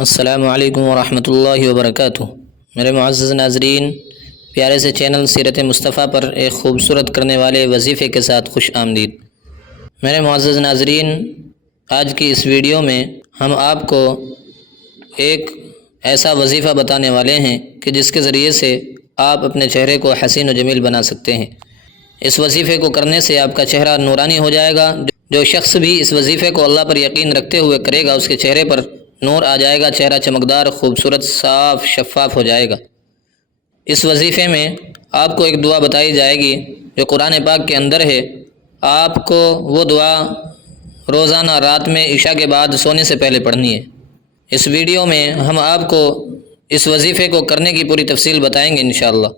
السلام علیکم ورحمۃ اللہ وبرکاتہ۔ میرے معزز ناظرین، پیارے سے چینل سیرت مصطفیٰ پر ایک خوبصورت کرنے والے وظیفے کے ساتھ خوش آمدید۔ میرے معزز ناظرین، آج کی اس ویڈیو میں ہم آپ کو ایک ایسا وظیفہ بتانے والے ہیں کہ جس کے ذریعے سے آپ اپنے چہرے کو حسین و جمیل بنا سکتے ہیں۔ اس وظیفے کو کرنے سے آپ کا چہرہ نورانی ہو جائے گا۔ جو شخص بھی اس وظیفے کو اللہ پر یقین رکھتے ہوئے کرے گا، اس کے چہرے پر نور آ جائے گا، چہرہ چمکدار، خوبصورت، صاف، شفاف ہو جائے گا۔ اس وظیفے میں آپ کو ایک دعا بتائی جائے گی جو قرآن پاک کے اندر ہے۔ آپ کو وہ دعا روزانہ رات میں عشاء کے بعد سونے سے پہلے پڑھنی ہے۔ اس ویڈیو میں ہم آپ کو اس وظیفے کو کرنے کی پوری تفصیل بتائیں گے انشاءاللہ۔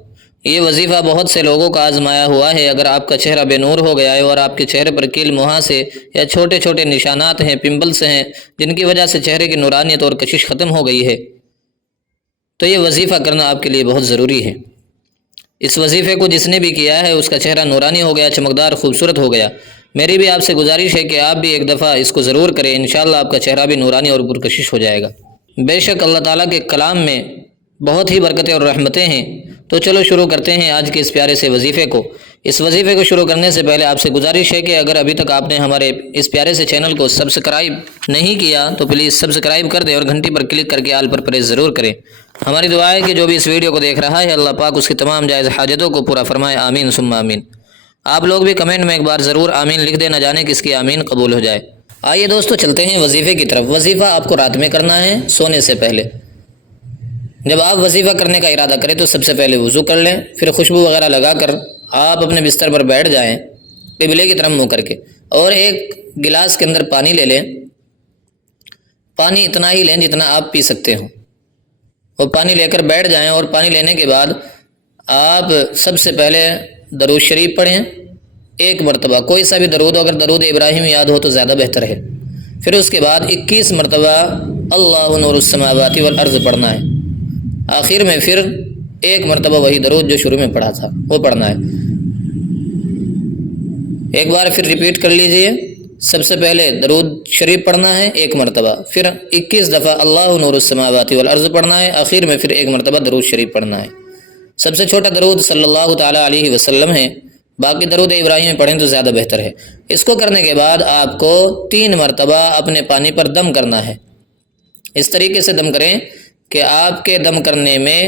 یہ وظیفہ بہت سے لوگوں کا آزمایا ہوا ہے۔ اگر آپ کا چہرہ بے نور ہو گیا ہے اور آپ کے چہرے پر کیل مہاسے یا چھوٹے چھوٹے نشانات ہیں، پمپلس ہیں، جن کی وجہ سے چہرے کی نورانیت اور کشش ختم ہو گئی ہے، تو یہ وظیفہ کرنا آپ کے لیے بہت ضروری ہے۔ اس وظیفے کو جس نے بھی کیا ہے اس کا چہرہ نورانی ہو گیا، چمکدار، خوبصورت ہو گیا۔ میری بھی آپ سے گزارش ہے کہ آپ بھی ایک دفعہ اس کو ضرور کریں، انشاءاللہ آپ کا چہرہ بھی نورانی اور پرکشش ہو جائے گا۔ بے شک اللہ تعالیٰ کے کلام میں بہت ہی برکتیں اور رحمتیں ہیں۔ تو چلو شروع کرتے ہیں آج کے اس پیارے سے وظیفے کو۔ اس وظیفے کو شروع کرنے سے پہلے آپ سے گزارش ہے کہ اگر ابھی تک آپ نے ہمارے اس پیارے سے چینل کو سبسکرائب نہیں کیا تو پلیز سبسکرائب کر دیں اور گھنٹی پر کلک کر کے آل پر پریس ضرور کریں۔ ہماری دعا ہے کہ جو بھی اس ویڈیو کو دیکھ رہا ہے اللہ پاک اس کی تمام جائز حاجتوں کو پورا فرمائے، آمین ثم آمین۔ آپ لوگ بھی کمنٹ میں ایک بار ضرور آمین لکھ دیں، نہ جانے کس کی آمین قبول ہو جائے۔ آئیے دوستو چلتے ہیں وظیفے کی طرف۔ وظیفہ آپ کو رات میں کرنا ہے سونے سے پہلے۔ جب آپ وظیفہ کرنے کا ارادہ کریں تو سب سے پہلے وضو کر لیں، پھر خوشبو وغیرہ لگا کر آپ اپنے بستر پر بیٹھ جائیں قبلے کی طرف منہ کر کے، اور ایک گلاس کے اندر پانی لے لیں۔ پانی اتنا ہی لیں جتنا آپ پی سکتے ہوں۔ وہ پانی لے کر بیٹھ جائیں، اور پانی لینے کے بعد آپ سب سے پہلے درود شریف پڑھیں ایک مرتبہ، کوئی سا بھی درود، اگر درود ابراہیم یاد ہو تو زیادہ بہتر ہے۔ پھر اس کے بعد 21 مرتبہ اللہ نور السماوات والارض پڑھنا ہے۔ آخر میں پھر ایک مرتبہ وہی درود جو شروع میں پڑھا تھا وہ پڑھنا ہے۔ ایک بار پھر ریپیٹ کر لیجئے۔ سب سے پہلے درود شریف پڑھنا ہے ایک مرتبہ، پھر 21 دفعہ اللہ نور السماوات والارض پڑھنا ہے، آخر میں پھر ایک مرتبہ درود شریف پڑھنا ہے۔ سب سے چھوٹا درود صلی اللہ تعالیٰ علیہ وسلم ہے، باقی درود ابراہیم میں پڑھیں تو زیادہ بہتر ہے۔ اس کو کرنے کے بعد آپ کو 3 مرتبہ اپنے پانی پر دم کرنا ہے۔ اس طریقے سے دم کریں کہ آپ کے دم کرنے میں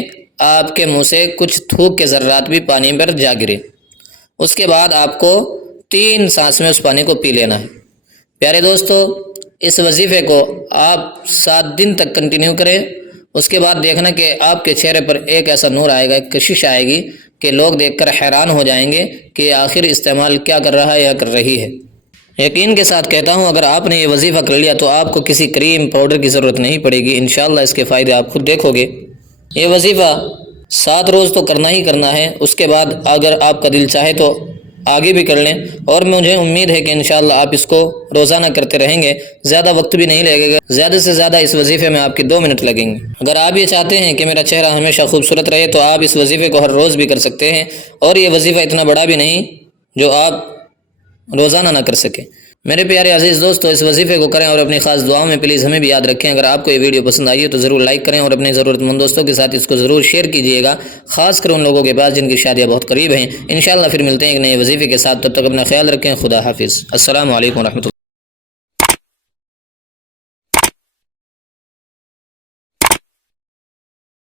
آپ کے منہ سے کچھ تھوک کے ذرات بھی پانی پر جا گرے۔ اس کے بعد آپ کو 3 سانس میں اس پانی کو پی لینا ہے۔ پیارے دوستو، اس وظیفے کو آپ 7 دن تک کنٹینیو کریں۔ اس کے بعد دیکھنا کہ آپ کے چہرے پر ایک ایسا نور آئے گا، ایک کشش آئے گی کہ لوگ دیکھ کر حیران ہو جائیں گے کہ آخر استعمال کیا کر رہا ہے یا کر رہی ہے۔ یقین کے ساتھ کہتا ہوں، اگر آپ نے یہ وظیفہ کر لیا تو آپ کو کسی کریم پاؤڈر کی ضرورت نہیں پڑے گی، انشاءاللہ اس کے فائدے آپ خود دیکھو گے۔ یہ وظیفہ 7 روز تو کرنا ہی کرنا ہے، اس کے بعد اگر آپ کا دل چاہے تو آگے بھی کر لیں، اور مجھے امید ہے کہ انشاءاللہ آپ اس کو روزانہ کرتے رہیں گے۔ زیادہ وقت بھی نہیں لگے گا، زیادہ سے زیادہ اس وظیفے میں آپ کی 2 منٹ لگیں گے۔ اگر آپ یہ چاہتے ہیں کہ میرا چہرہ ہمیشہ خوبصورت رہے تو آپ اس وظیفے کو ہر روز بھی کر سکتے ہیں، اور یہ وظیفہ اتنا بڑا بھی نہیں جو آپ روزانہ نہ کر سکیں۔ میرے پیارے عزیز دوستو، اس وظیفے کو کریں اور اپنی خاص دعاؤں میں پلیز ہمیں بھی یاد رکھیں۔ اگر آپ کو یہ ویڈیو پسند آئی ہے تو ضرور لائک کریں، اور اپنے ضرورت مند دوستوں کے ساتھ اس کو ضرور شیئر کیجیے گا، خاص کر ان لوگوں کے پاس جن کی شادیاں بہت قریب ہیں۔ انشاءاللہ پھر ملتے ہیں ایک نئے وظیفے کے ساتھ، تب تک اپنا خیال رکھیں۔ خدا حافظ۔ السلام علیکم ورحمۃ اللہ۔